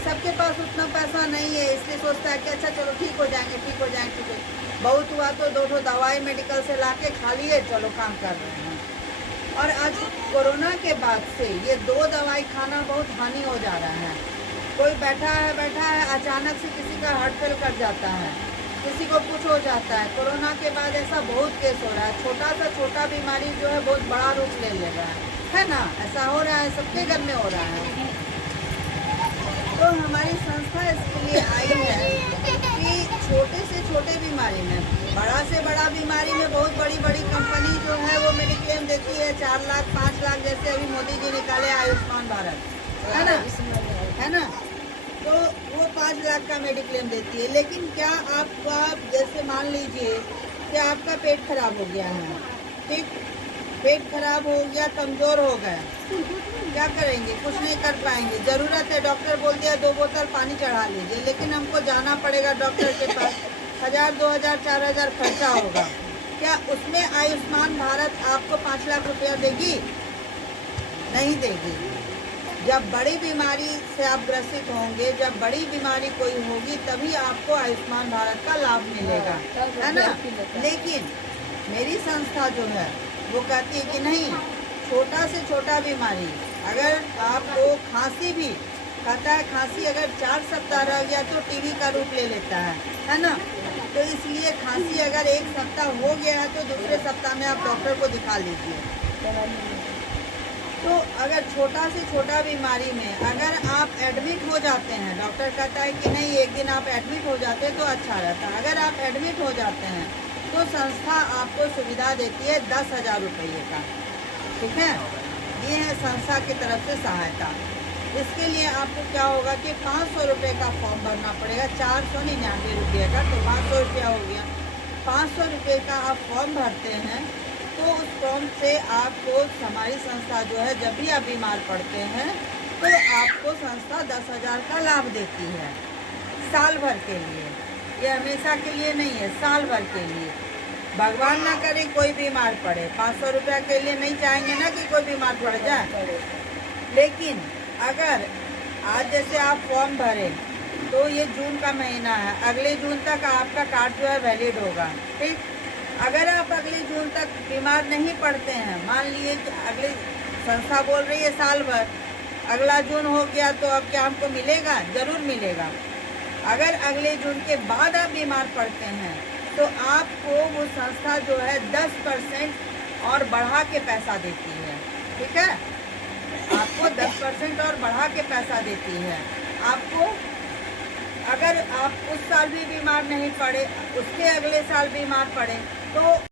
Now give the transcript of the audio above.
सबके पास उतना पैसा नहीं है, इसलिए सोचता है कि अच्छा चलो ठीक हो जाएंगे, ठीक हो जाएंगे, ठीक हो। बहुत हुआ तो 2 दवाई मेडिकल से लाके खा लिए, चलो काम कर रहे हैं। और आज कोरोना के बाद से ये 2 दवाई खाना बहुत हानि हो जा रहा है। कोई बैठा है अचानक से किसी का हार्ट फेल कर जाता है, किसी को कुछ हो जाता है। कोरोना के बाद ऐसा बहुत केस हो रहा है, छोटा सा छोटा बीमारी जो है बहुत बड़ा रूप ले रहा है ना। ऐसा हो रहा है, सबके घर में हो रहा है। तो हमारी संस्था इसके लिए आई है कि छोटे से छोटे बीमारी में, बड़ा से बड़ा बीमारी में बहुत बड़ी बड़ी कंपनी जो है वो मेडिक्लेम देती है 4 लाख 5 लाख, जैसे अभी मोदी जी निकाले आयुष्मान भारत, है ना। तो वो 5 लाख का मेडिक्लेम देती है। लेकिन क्या आप जैसे मान लीजिए कि आपका पेट खराब हो गया है, ठीक, पेट खराब हो गया, कमजोर हो गया, क्या करेंगे? कुछ नहीं कर पाएंगे। जरूरत है, डॉक्टर बोल दिया 2 बोतल पानी चढ़ा लीजिए, लेकिन हमको जाना पड़ेगा डॉक्टर के पास, 1000 2000 4000 खर्चा होगा। क्या उसमें आयुष्मान भारत आपको 5 लाख रुपया देगी? नहीं देगी। जब बड़ी बीमारी से आप ग्रसित होंगे, जब बड़ी बीमारी कोई होगी, तभी आपको आयुष्मान भारत का लाभ मिलेगा, है ना। लेकिन मेरी संस्था जो है वो कहती है कि नहीं, छोटा से छोटा बीमारी, अगर आपको खांसी भी कहता है, खांसी अगर 4 सप्ताह रह गया तो टीबी का रूप ले लेता है ना। तो इसलिए खांसी अगर 1 सप्ताह हो गया है तो दूसरे सप्ताह में आप डॉक्टर को दिखा लीजिए। तो अगर छोटा से छोटा बीमारी में अगर आप एडमिट हो जाते हैं, डॉक्टर कहता है कि नहीं 1 दिन आप एडमिट हो जाते हैं तो अच्छा रहता है। अगर आप एडमिट हो जाते हैं तो संस्था आपको सुविधा देती है 10,000 रुपये का, ठीक है। ये है संस्था की तरफ से सहायता। इसके लिए आपको क्या होगा कि 500 रुपये का फॉर्म भरना पड़ेगा, 499 रुपये का, तो 500 रुपया हो गया। 500 रुपये का आप फॉर्म भरते हैं तो उस फॉर्म से आपको हमारी संस्था जो है, जब भी आप बीमार पड़ते हैं तो आपको संस्था 10,000 का लाभ देती है साल भर के लिए। ये हमेशा के लिए नहीं है, साल भर के लिए। भगवान ना करे कोई बीमार पड़े, 500 रुपया के लिए नहीं चाहेंगे ना कि कोई बीमार पड़ जाए। लेकिन अगर आज जैसे आप फॉर्म भरे तो ये जून का महीना है, अगले जून तक आपका कार्ड जो है वैलिड होगा, ठीक। अगर आप अगले जून तक बीमार नहीं पड़ते हैं, मान लिए अगली संस्था बोल रही है साल भर, अगला जून हो गया तो अब क्या हमको मिलेगा? जरूर मिलेगा। अगर अगले जून के बाद आप बीमार पड़ते हैं तो आपको वो संस्था जो है 10% और बढ़ा के पैसा देती है, ठीक है। आपको 10% और बढ़ा के पैसा देती है। आपको अगर आप उस साल भी बीमार नहीं पड़े, उसके अगले साल बीमार पड़े तो